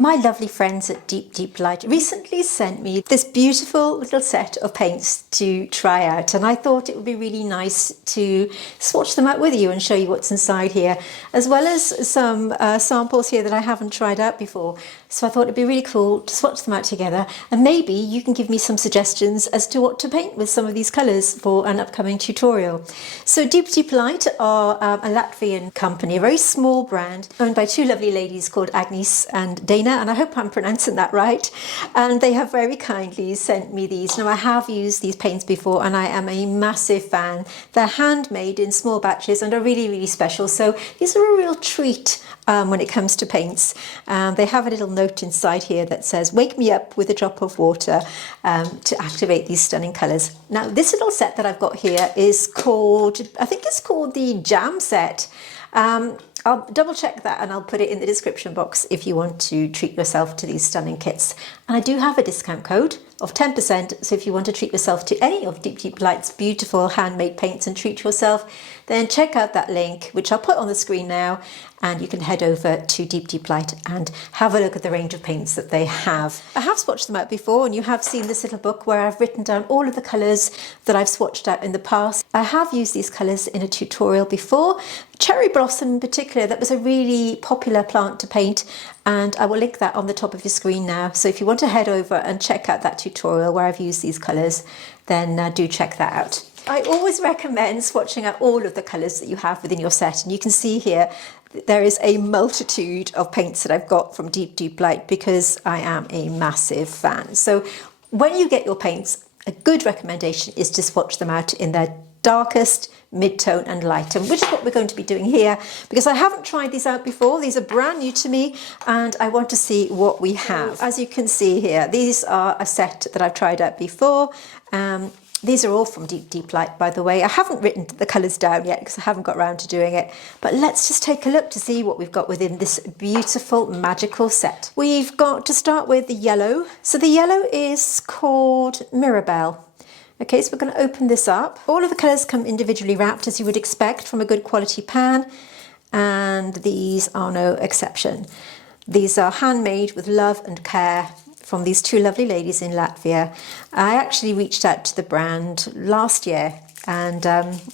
My lovely friends at Deep Deep Light recently sent me this beautiful little set of paints to try out, and I thought it would be really nice to swatch them out with you and show you what's inside here, as well as some samples here that I haven't tried out before. So I thought it'd be really cool to swatch them out together, and maybe you can give me some suggestions as to what to paint with some of these colours for an upcoming tutorial. So Deep Deep Light are a Latvian company, a very small brand owned by two lovely ladies called Agnes and Dana, and I hope I'm pronouncing that right. And they have very kindly sent me these. Now, I have used these paints before and I am a massive fan. They're handmade in small batches and are really, really special. So these are a real treat when it comes to paints. They have a little note inside here that says, "Wake me up with a drop of water," to activate these stunning colours. Now, this little set that I've got here is called, I think it's called the Jam set. I'll double check that and I'll put it in the description box if you want to treat yourself to these stunning kits. And I do have a discount code of 10%, so if you want to treat yourself to any of Deep Deep Light's beautiful handmade paints and treat yourself, then check out that link, which I'll put on the screen now, and you can head over to Deep Deep Light and have a look at the range of paints that they have. I have swatched them out before, and you have seen this little book where I've written down all of the colours that I've swatched out in the past. I have used these colours in a tutorial before. Cherry blossom in particular, that was a really popular plant to paint, and I will link that on the top of your screen now. So if you want to head over and check out that tutorial where I've used these colours, then do check that out. I always recommend swatching out all of the colours that you have within your set, and you can see here there is a multitude of paints that I've got from Deep Deep Light because I am a massive fan. So when you get your paints, a good recommendation is to swatch them out in their darkest, mid-tone and light, and which is what we're going to be doing here because I haven't tried these out before. These are brand new to me and I want to see what we have. As you can see here, these are a set that I've tried out before. These are all from Deep Deep Light, by the way. I haven't written the colours down yet because I haven't got around to doing it, but let's just take a look to see what we've got within this beautiful magical set. We've got to start with the yellow. So the yellow is called Mirabelle. Okay, so we're going to open this up. All of the colours come individually wrapped, as you would expect from a good quality pan, and these are no exception. These are handmade with love and care from these two lovely ladies in Latvia. I actually reached out to the brand last year and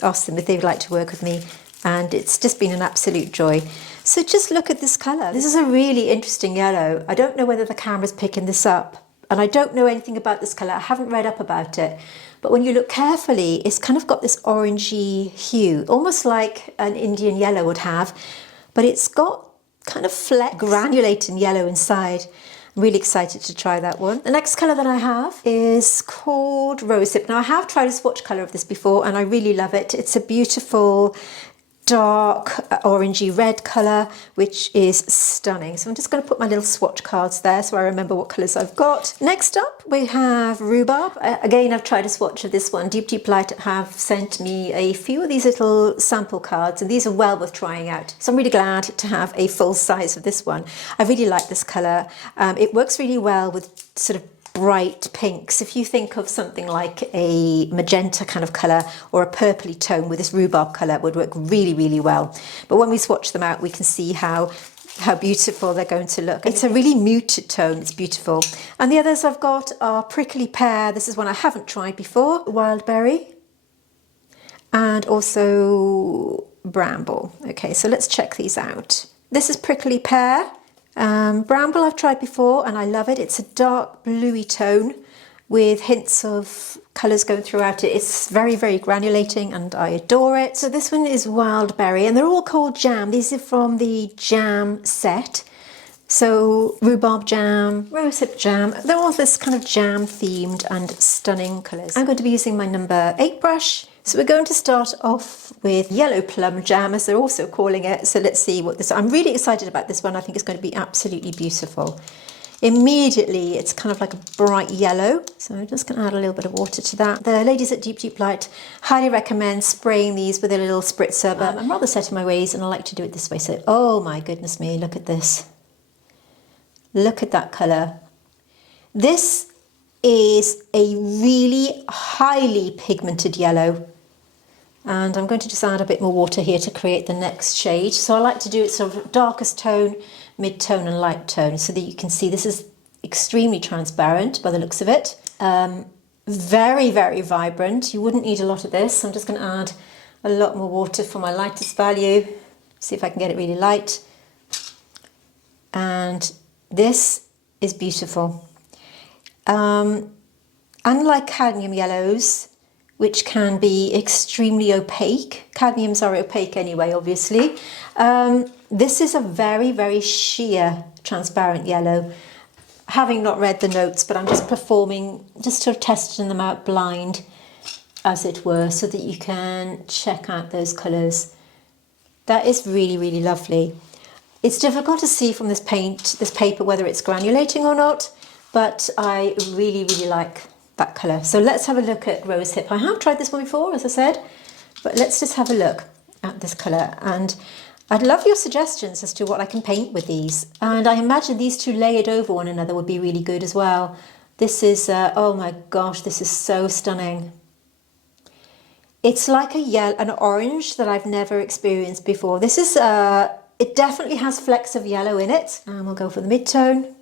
asked them if they'd like to work with me, and it's just been an absolute joy. So just look at this colour. This is a really interesting yellow. I don't know whether the camera's picking this up, and I don't know anything about this colour. I haven't read up about it. But when you look carefully, it's kind of got this orangey hue, almost like an Indian yellow would have, but it's got kind of fleck, granulating yellow inside. I'm really excited to try that one. The next colour that I have is called Rosehip. Now, I have tried a swatch colour of this before and I really love it. It's a beautiful dark orangey red colour, which is stunning. So I'm just going to put my little swatch cards there so I remember what colours I've got. Next up we have Rhubarb. Again, I've tried a swatch of this one. Deep Deep Light have sent me a few of these little sample cards, and these are well worth trying out. So I'm really glad to have a full size of this one. I really like this colour. It works really well with sort of bright pinks. If you think of something like a magenta kind of colour or a purpley tone, with this rhubarb colour would work really, really well. But when we swatch them out, we can see how beautiful they're going to look. It's a really muted tone, it's beautiful. And the others I've got are Prickly Pear. This is one I haven't tried before. Wild Berry. And also Bramble. Okay, so let's check these out. This is Prickly Pear. Bramble I've tried before and I love it. It's a dark bluey tone with hints of colours going throughout it. It's very, very granulating and I adore it. So this one is Wild Berry, and they're all called Jam. These are from the Jam set. So Rhubarb Jam, Rosehip Jam, they're all this kind of jam themed and stunning colours. I'm going to be using my number 8 brush. So we're going to start off with Yellow Plum Jam, as they're also calling it. So let's see what this, I'm really excited about this one. I think it's going to be absolutely beautiful. Immediately, it's kind of like a bright yellow. So I'm just going to add a little bit of water to that. The ladies at Deep Deep Light highly recommend spraying these with a little spritzer, but I'm rather set in my ways and I like to do it this way. So, oh my goodness me, look at this. Look at that colour. This is a really highly pigmented yellow. And I'm going to just add a bit more water here to create the next shade. So I like to do it sort of darkest tone mid-tone and light tone, so that you can see this is extremely transparent by the looks of it. Very, very vibrant. You wouldn't need a lot of this. I'm just going to add a lot more water for my lightest value. See if I can get it really light. And this is beautiful. Unlike cadmium yellows, which can be extremely opaque, cadmiums are opaque anyway, obviously. This is a very, very sheer transparent yellow. Having not read the notes, but I'm just performing, just sort of testing them out blind, as it were, so that you can check out those colours. That is really, really lovely. It's difficult to see from this paper, whether it's granulating or not, but I really, really like that colour. So let's have a look at Rosehip. I have tried this one before, as I said, but let's just have a look at this colour. And I'd love your suggestions as to what I can paint with these. And I imagine these two layered over one another would be really good as well. This is, oh my gosh, this is so stunning. It's like an orange that I've never experienced before. This is, it definitely has flecks of yellow in it. And we'll go for the mid-tone.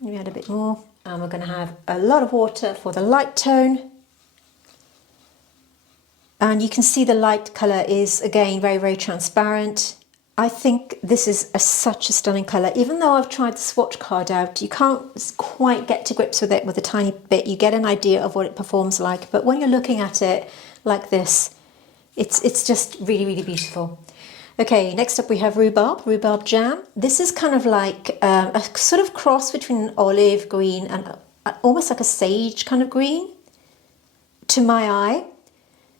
Maybe add a bit more. And we're going to have a lot of water for the light tone. And you can see the light colour is, again, very, very transparent. I think this is such a stunning colour. Even though I've tried the swatch card out, you can't quite get to grips with it with a tiny bit. You get an idea of what it performs like. But when you're looking at it like this, it's just really, really beautiful. Okay, next up we have rhubarb jam. This is kind of like a sort of cross between an olive green and almost like a sage kind of green to my eye.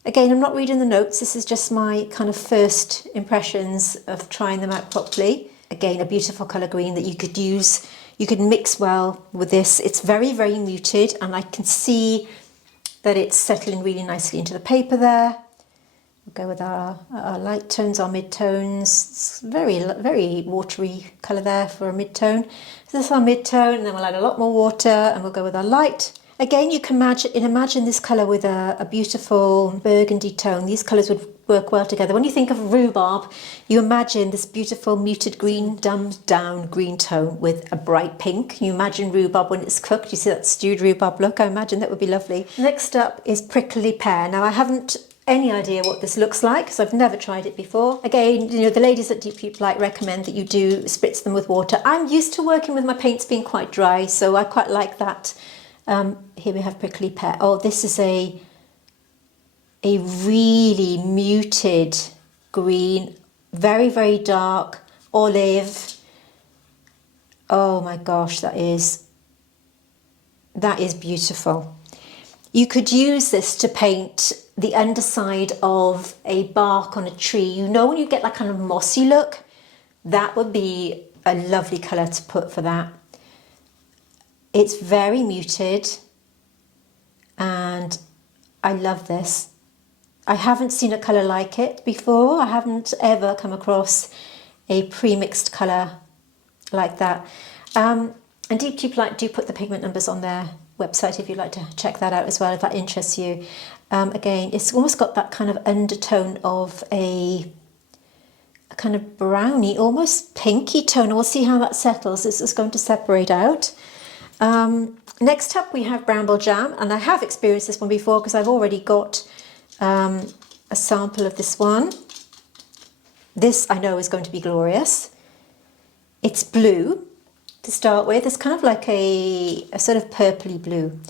Again, I'm not reading the notes. This is just my kind of first impressions of trying them out properly. Again, a beautiful colour green that you could use. You could mix well with this. It's very, very muted, and I can see that it's settling really nicely into the paper there. We'll go with our light tones, our mid-tones. It's very, very watery colour there for a mid-tone. So this is our mid-tone, and then we'll add a lot more water, and we'll go with our light. Again, you can imagine this colour with a beautiful burgundy tone. These colours would work well together. When you think of rhubarb, you imagine this beautiful muted green, dumbed down green tone with a bright pink. You imagine rhubarb when it's cooked. You see that stewed rhubarb look? I imagine that would be lovely. Next up is prickly pear. Now, I haven't any idea what this looks like because I've never tried it before. Again, you know, the ladies at Deep Light recommend that you do spritz them with water. I'm used to working with my paints being quite dry, so I quite like that. Here we have prickly pear. Oh, this is a really muted green, very, very dark olive. Oh my gosh, that is beautiful. You could use this to paint the underside of a bark on a tree. You know, when you get that kind of mossy look, that would be a lovely colour to put for that. It's very muted, and I love this. I haven't seen a colour like it before. I haven't ever come across a pre-mixed colour like that. And Deep Light do put the pigment numbers on their website if you'd like to check that out as well, if that interests you. Again, it's almost got that kind of undertone of a kind of browny, almost pinky tone. We'll see how that settles. This is going to separate out. Next up we have bramble jam, and I have experienced this one before because I've already got a sample of this one. This I know is going to be glorious. It's blue to start with. It's kind of like a sort of purpley blue,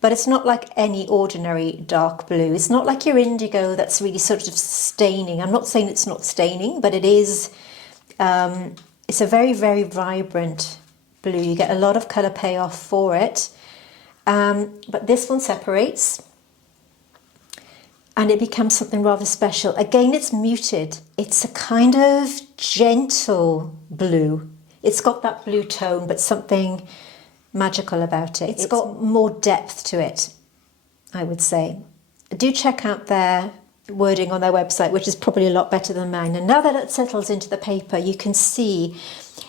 but it's not like any ordinary dark blue. It's not like your indigo that's really sort of staining. I'm not saying it's not staining, but it is, it's a very, very vibrant blue. You get a lot of colour payoff for it. But this one separates and it becomes something rather special. Again, it's muted. It's a kind of gentle blue. It's got that blue tone, but something magical about it. It's got more depth to it, I would say. Do check out their wording on their website, which is probably a lot better than mine. And now that it settles into the paper, you can see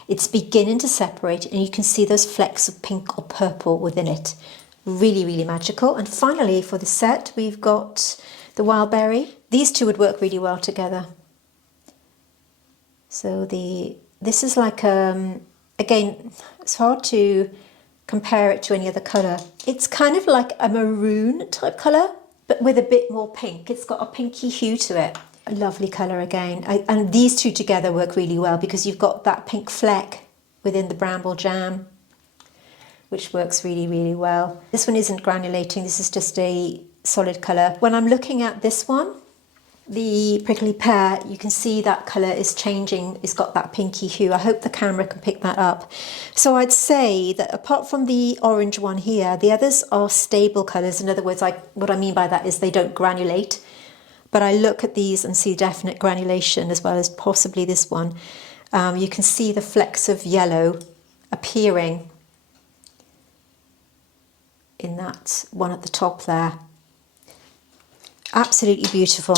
it's beginning to separate, and you can see those flecks of pink or purple within it. Really, really magical. And finally, for the set, we've got the wild berry. These two would work really well together. So this is like a again, it's hard to compare it to any other colour. It's kind of like a maroon type colour, but with a bit more pink. It's got a pinky hue to it. A lovely colour again. And these two together work really well because you've got that pink fleck within the bramble jam, which works really, really well. This one isn't granulating, this is just a solid colour. When I'm looking at this one, the prickly pear, you can see that colour is changing. It's got that pinky hue. I hope the camera can pick that up. So I'd say that apart from the orange one here, the others are stable colours. In other words, what I mean by that is they don't granulate. But I look at these and see definite granulation as well as possibly this one. You can see the flecks of yellow appearing in that one at the top there. Absolutely beautiful.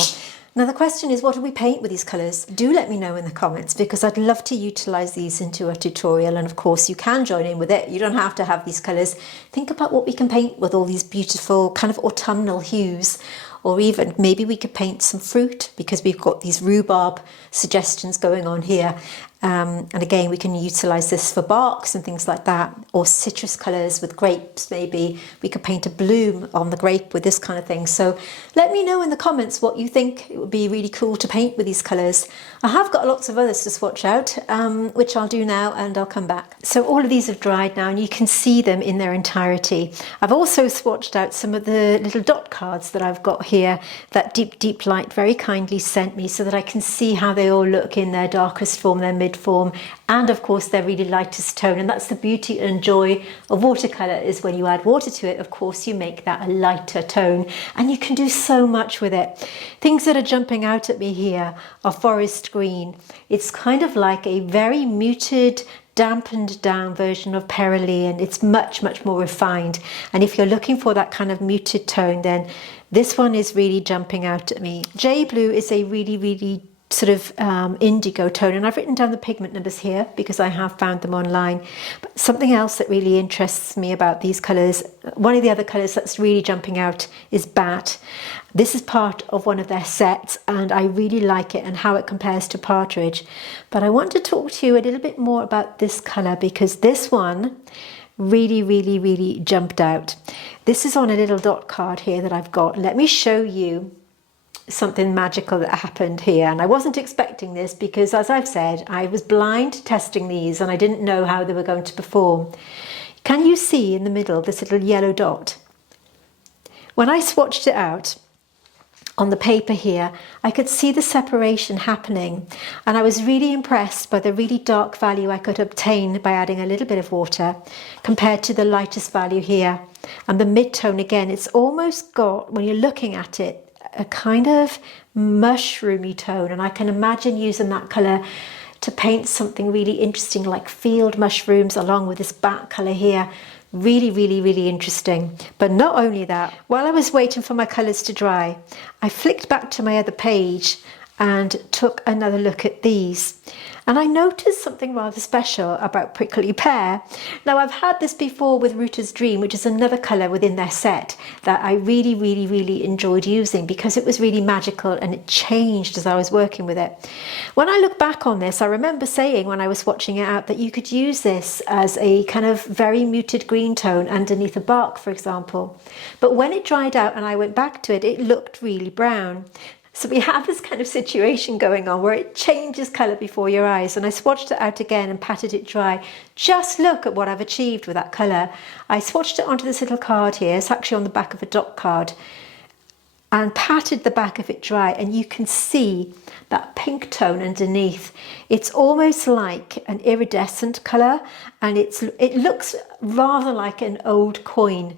Now the question is, what do we paint with these colours? Do let me know in the comments because I'd love to utilise these into a tutorial, and of course you can join in with it. You don't have to have these colours. Think about what we can paint with all these beautiful kind of autumnal hues, or even maybe we could paint some fruit because we've got these rhubarb suggestions going on here. And again, we can utilise this for barks and things like that, or citrus colours with grapes maybe. We could paint a bloom on the grape with this kind of thing. So let me know in the comments what you think. It would be really cool to paint with these colours. I have got lots of others to swatch out, which I'll do now and I'll come back. So all of these have dried now and you can see them in their entirety. I've also swatched out some of the little dot cards that I've got here that Deep Light very kindly sent me so that I can see how they all look in their darkest form, their mid form, and of course their really lightest tone. And that's the beauty and joy of watercolour, is when you add water to it, of course you make that a lighter tone, and you can do so much with it. Things that are jumping out at me here are forest green. It's kind of like a very muted, dampened down version of Pear, and it's much more refined. And if you're looking for that kind of muted tone, then this one is really jumping out at me. J Blue is a really sort of indigo tone, and I've written down the pigment numbers here because I have found them online. But something else that really interests me about these colours, one of the other colours that's really jumping out is Bat. This is part of one of their sets and I really like it and how it compares to Partridge. But I want to talk to you a little bit more about this colour because this one really jumped out. This is on a little dot card here that I've got. Let me show you something magical that happened here, and I wasn't expecting this because, as I've said, I was blind testing these and I didn't know how they were going to perform. Can you see in the middle this little yellow dot? When I swatched it out on the paper here, I could see the separation happening, and I was really impressed by the really dark value I could obtain by adding a little bit of water compared to the lightest value here. And the mid-tone, again, it's almost got, when you're looking at it, a kind of mushroomy tone, and I can imagine using that colour to paint something really interesting like field mushrooms along with this bat colour here. Really interesting. But not only that, while I was waiting for my colours to dry, I flicked back to my other page and took another look at these. And I noticed something rather special about Prickly Pear. Now, I've had this before with Router's Dream, which is another colour within their set that I really enjoyed using because it was really magical and it changed as I was working with it. When I look back on this, I remember saying when I was swatching it out that you could use this as a kind of very muted green tone underneath a bark, for example. But when it dried out and I went back to it, it looked really brown. So we have this kind of situation going on where it changes colour before your eyes. And I swatched it out again and patted it dry. Just look at what I've achieved with that colour. I swatched it onto this little card here. It's actually on the back of a dot card. And patted the back of it dry. And you can see that pink tone underneath. It's almost like an iridescent colour. And it looks rather like an old coin.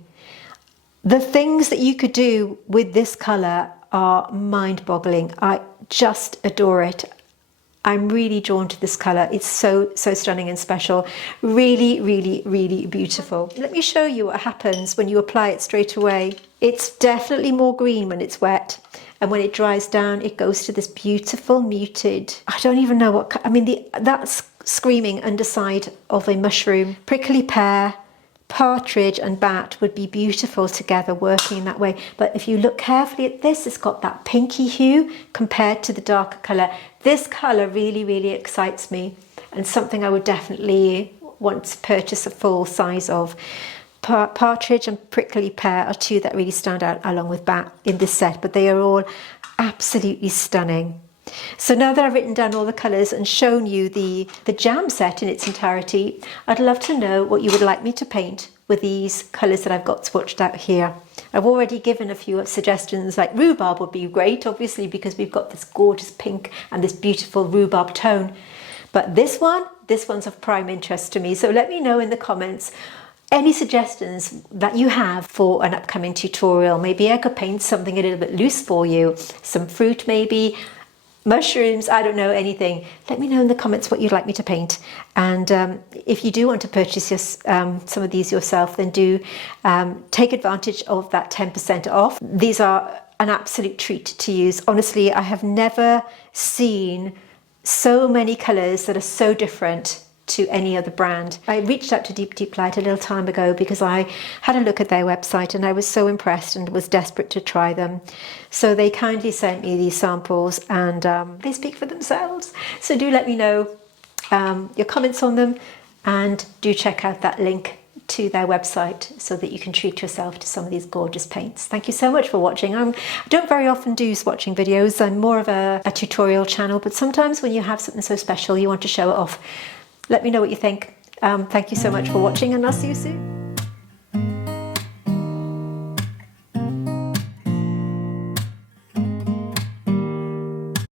The things that you could do with this colour are mind-boggling. I just adore it. I'm really drawn to this colour. It's so stunning and special. Really beautiful. Let me show you what happens when you apply it straight away. It's definitely more green when it's wet, and when it dries down it goes to this beautiful muted, I don't even know what, I mean, that's screaming underside of a mushroom. Prickly Pear, Partridge and Bat would be beautiful together working in that way. But if you look carefully at this, it's got that pinky hue compared to the darker colour. This colour really excites me and something I would definitely want to purchase a full size of. Partridge and Prickly Pear are two that really stand out along with Bat in this set, but they are all absolutely stunning. So now that I've written down all the colours and shown you the jam set in its entirety, I'd love to know what you would like me to paint with these colours that I've got swatched out here. I've already given a few suggestions, like rhubarb would be great, obviously, because we've got this gorgeous pink and this beautiful rhubarb tone. But this one's of prime interest to me. So let me know in the comments any suggestions that you have for an upcoming tutorial. Maybe I could paint something a little bit loose for you, some fruit maybe, mushrooms, I don't know, anything. Let me know in the comments what you'd like me to paint. And if you do want to purchase some of these yourself, then do take advantage of that 10% off. These are an absolute treat to use. Honestly, I have never seen so many colours that are so different to any other brand. I reached out to Deep Deep Light a little time ago because I had a look at their website and I was so impressed and was desperate to try them. So they kindly sent me these samples, and they speak for themselves. So do let me know your comments on them, and do check out that link to their website so that you can treat yourself to some of these gorgeous paints. Thank you so much for watching. I don't very often do swatching videos. I'm more of a tutorial channel, but sometimes when you have something so special, you want to show it off. Let me know what you think. Thank you so much for watching, and I'll see you soon.